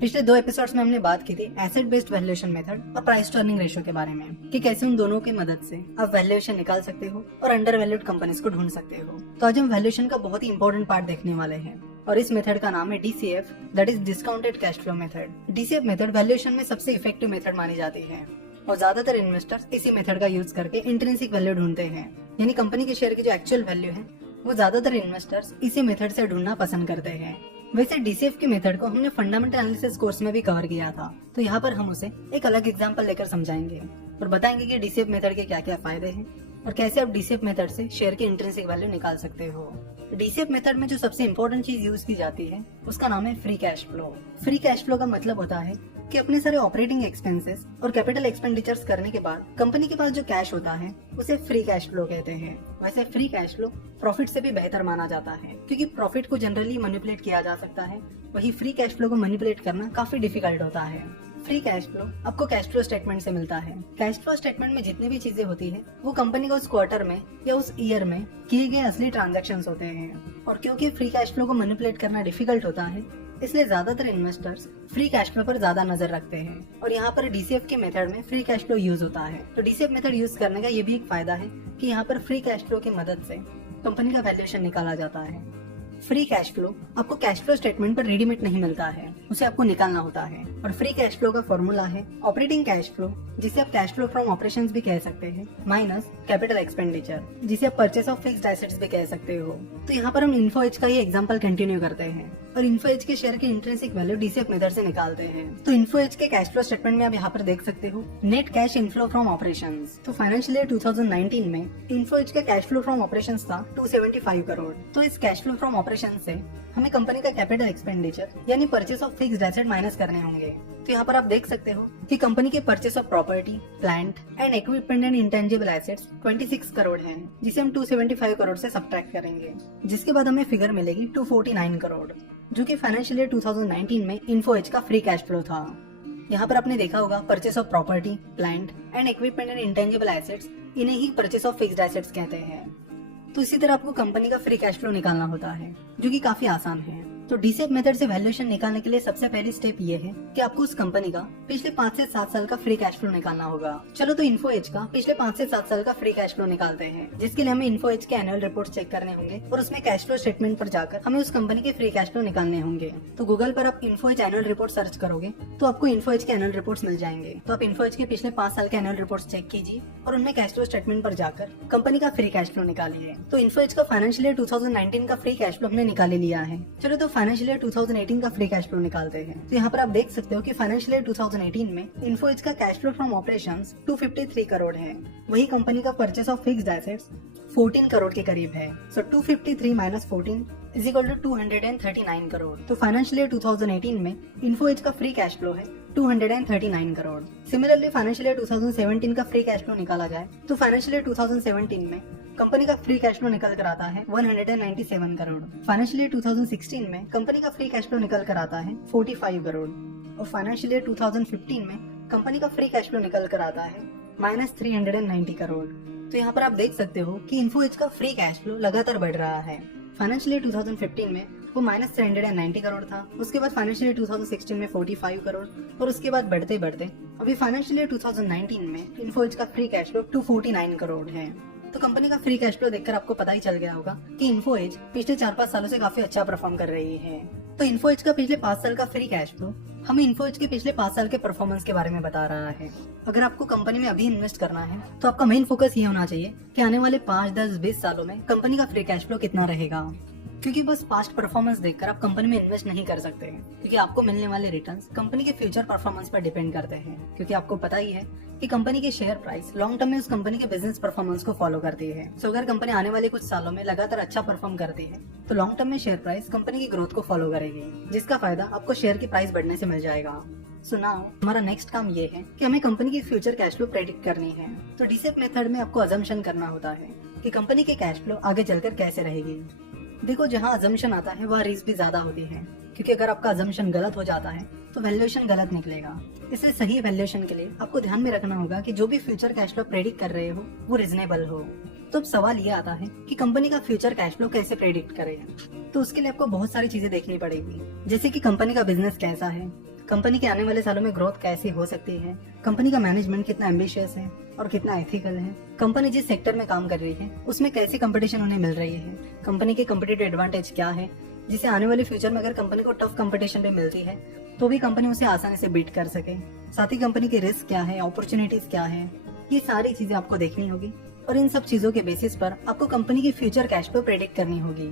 पिछले 2 एपिसोड्स में हमने बात की थी एसेट बेस्ड वैल्यूएशन मेथड और प्राइस टू अर्निंग रेशियो के बारे में कि कैसे उन दोनों की मदद से आप वैल्यूएशन निकाल सकते हो और अंडर वैल्यूड कंपनीज को ढूंढ सकते हो। तो आज हम वैल्यूएशन का बहुत ही इंपॉर्टेंट पार्ट देखने वाले हैं और इस मेथड का नाम है DCF, that is discounted cash flow method. DCF method valuation में सबसे इफेक्टिव मेथड मानी जाती है और ज्यादातर इन्वेस्टर्स इसी मेथड का यूज करके इंट्रिंसिक वैल्यू ढूंढते हैं, यानी कंपनी के शेयर की जो एक्चुअल वैल्यू है वो ज्यादातर इन्वेस्टर्स इसी मेथड से ढूंढना पसंद करते हैं। वैसे DCF की मेथड को हमने फंडामेंटल एनालिसिस कोर्स में भी कवर किया था, तो यहाँ पर हम उसे एक अलग एग्जांपल लेकर समझाएंगे और बताएंगे कि DCF मेथड के क्या क्या फायदे हैं और कैसे आप DCF मेथड से शेयर की इंट्रिंसिक वैल्यू निकाल सकते हो। DCF मेथड में जो सबसे इम्पोर्टेंट चीज यूज की जाती है उसका नाम है free cash flow. Free cash flow का मतलब होता है कि अपने सारे ऑपरेटिंग एक्सपेंसेस और कैपिटल एक्सपेंडिचर्स करने के बाद कंपनी के पास जो कैश होता है उसे फ्री कैश फ्लो कहते हैं। वैसे फ्री कैश फ्लो प्रॉफिट से भी बेहतर माना जाता है क्योंकि प्रॉफिट को जनरली मैनिपुलेट किया जा सकता है, वही फ्री कैश फ्लो को मैनिपुलेट करना काफी डिफिकल्ट होता है। फ्री कैश फ्लो आपको कैश फ्लो स्टेटमेंट से मिलता है। कैश फ्लो स्टेटमेंट में जितनी भी चीजें होती है वो कंपनी का उस क्वार्टर में या उस ईयर में किए गए असली ट्रांजैक्शंस होते हैं और क्योंकि फ्री कैश फ्लो को मैनिपुलेट करना डिफिकल्ट होता है इसलिए ज्यादातर इन्वेस्टर्स फ्री कैश फ्लो पर ज्यादा नजर रखते हैं और यहाँ पर DCF के मेथड में फ्री कैश फ्लो यूज होता है। तो DCF मेथड यूज करने का ये भी एक फायदा है कि यहाँ पर फ्री कैश फ्लो की मदद से कंपनी का वैल्यूएशन निकाला जाता है। फ्री कैश फ्लो आपको कैश फ्लो स्टेटमेंट पर रेडीमेड नहीं मिलता है, उसे आपको निकालना होता है और फ्री कैश फ्लो का फॉर्मूला है ऑपरेटिंग कैश फ्लो, जिसे आप कैश फ्लो फ्रॉम ऑपरेशंस भी कह सकते हैं, माइनस कैपिटल एक्सपेंडिचर, जिसे आप परचेस ऑफ फिक्स्ड एसेट्स भी कह सकते हो। तो यहाँ पर हम इन्फो एज का ये एग्जांपल कंटिन्यू करते हैं और इन्फो एज के शेयर की इंट्रिंसिक वैल्यू DCF मेथड से निकालते हैं। तो इन्फो एज के कैश फ्लो स्टेटमेंट में आप यहाँ पर देख सकते हो net cash inflow from operations. तो फाइनेंशियल ईयर 2019 में इन्फो एज का कैश फ्लो फ्रॉम ऑपरेशंस था 275 करोड़। तो इस कैश फ्लो फ्रॉम ऑपरेशन से हमें कंपनी का कैपिटल एक्सपेंडिचर यानी purchase of fixed asset minus करने होंगे। तो यहाँ पर आप देख सकते हो कि कंपनी के purchase of property, plant and equipment and intangible assets 26 crore हैं, जिसे हम 275 करोड़ से सब्ट्रैक्ट करेंगे, जिसके बाद हमें फिगर मिलेगी 249 करोड़, जो कि फाइनेंशियल ईयर 2019 में इन्फो एज का फ्री कैश फ्लो था। यहाँ पर आपने देखा होगा purchase of property, plant and equipment and intangible assets, इन्हें ही परचेस ऑफ फिक्स्ड एसेट्स कहते हैं। तो इसी तरह आपको कंपनी का फ्री कैश फ्लो निकालना होता है, जो कि काफी आसान है। तो DCF मेथड से वैल्यूएशन निकालने के लिए सबसे पहली स्टेप ये है कि आपको उस कंपनी का पिछले 5 से 7 साल का फ्री कैश फ्लो निकालना होगा। चलो तो इन्फो एज का पिछले 5 से 7 साल का फ्री कैश फ्लो निकालते हैं, जिसके लिए हमें इन्फो एज के एनुअल रिपोर्ट चेक करने होंगे और उसमें कैश फ्लो स्टेटमेंट पर जाकर हमें उस कंपनी के फ्री कैश फ्लो निकालने होंगे। तो गूगल पर आप Info Edge annual report search करोगे तो आपको इन्फो एज के एनुअल रिपोर्ट्स मिल जाएंगे। तो आप इन्फो एज के पिछले 5 साल के एनुअल रिपोर्ट्स चेक कीजिए और उनमें कैश फ्लो स्टेटमेंट पर जाकर कंपनी का फ्री कैश फ्लो निकालिए। तो इन्फो एज का फाइनेंशियल ईयर 2019 का फ्री कैश फ्लो हमने निकाल लिया है। चलो तो फाइनेंशियल ईयर 2018 का फ्री कैश फ्लो निकालते हैं। तो यहाँ पर आप देख सकते हो कि फाइनेंशियल ईयर 2018 में इन्फो एज का cash flow from operations 253 crore है। वही कंपनी का purchase of fixed assets 14 crore के करीब है। So 253 minus 14 is equal to 239 crore. तो फाइनेंशियल ईयर 2018 में इन्फो एज का फ्री कैश फ्लो है 239 करोड़। सिमिलरली फाइनेंशियल ईयर 2017 का फ्री कैश फ्लो निकाला जाए तो फाइनेंशियल ईयर 2017 में कंपनी का फ्री कैश फ्लो निकल कर आता है 197 करोड़। फाइनेंशियल ईयर 2016 में कंपनी का फ्री कैश फ्लो निकल कर आता है 45 करोड़ और फाइनेंशियल ईयर 2015 में कंपनी का फ्री कैश फ्लो निकल कर आता है -390 करोड़। तो यहाँ पर आप देख सकते हो कि इन्फो एज का फ्री कैश फ्लो लगातार बढ़ रहा है। फाइनेंशियल ईयर 2015 में वो -390 करोड़ था, उसके बाद फाइनेंशियल ईयर 2016 में 45 करोड़ और उसके बाद बढ़ते बढ़ते अभी फाइनेंशियल ईयर 2019 में इन्फो एज का फ्री कैश फ्लो 249 करोड़ है। तो कंपनी का फ्री कैश फ्लो देखकर आपको पता ही चल गया होगा कि इन्फो एज पिछले 4-5 सालों से काफी अच्छा परफॉर्म कर रही है। तो इन्फो एज का पिछले 5 साल का फ्री कैश फ्लो हमें इन्फो एज के पिछले 5 साल के परफॉर्मेंस के बारे में बता रहा है। अगर आपको कंपनी में अभी इन्वेस्ट करना है तो आपका मेन फोकस ये होना चाहिए कि आने वाले 5, 10, 20 सालों में कंपनी का फ्री कैश फ्लो कितना रहेगा, क्योंकि बस पास्ट परफॉर्मेंस देखकर आप कंपनी में इन्वेस्ट नहीं कर सकते हैं, क्योंकि आपको मिलने वाले रिटर्न्स कंपनी के फ्यूचर परफॉर्मेंस पर डिपेंड करते हैं। क्योंकि आपको पता ही है कि कंपनी की शेयर प्राइस लॉन्ग टर्म में उस कंपनी के बिजनेस परफॉर्मेंस को फॉलो करती है। सो अगर कंपनी आने वाले कुछ सालों में लगातार अच्छा परफॉर्म करती है तो लॉन्ग टर्म में शेयर प्राइस कंपनी की ग्रोथ को फॉलो करेगी, जिसका फायदा आपको शेयर की प्राइस बढ़ने से मिल जाएगा। सो नाउ हमारा नेक्स्ट काम ये है कि हमें कंपनी की फ्यूचर कैश फ्लो प्रेडिक्ट करनी है। तो DCF मेथड में आपको अजम्पशन करना होता है कि कंपनी की कैश फ्लो आगे चलकर कैसे रहेगी। देखो, जहाँ अजम्पशन आता है वहाँ रिस्क भी ज्यादा होती है, क्योंकि अगर आपका अजम्पशन गलत हो जाता है तो वैल्यूएशन गलत निकलेगा। इसलिए सही वैल्यूएशन के लिए आपको ध्यान में रखना होगा कि जो भी फ्यूचर कैश फ्लो प्रेडिक्ट कर रहे हो वो रिजनेबल हो। तो अब सवाल ये आता है कि कंपनी का फ्यूचर कैश फ्लो कैसे प्रेडिक्ट करें। तो उसके लिए आपको बहुत सारी चीजें देखनी पड़ेगी, जैसे कि कंपनी का बिजनेस कैसा है, कंपनी के आने वाले सालों में ग्रोथ कैसी हो सकती है, कंपनी का मैनेजमेंट कितना एम्बिशियस है और कितना एथिकल है, कंपनी जिस सेक्टर में काम कर रही है उसमें कैसी कंपटीशन उन्हें मिल रही है, कंपनी के कंपटीटिव एडवांटेज क्या है जिसे आने वाले फ्यूचर में अगर कंपनी को टफ कंपटीशन भी मिलती है तो भी कंपनी उसे आसानी से बीट कर सके। साथ ही कंपनी के रिस्क क्या है, अपॉर्चुनिटीज क्या है, ये सारी चीजें आपको देखनी होगी और इन सब चीजों के बेसिस पर आपको कंपनी की फ्यूचर कैश फ्लो प्रेडिक्ट करनी होगी।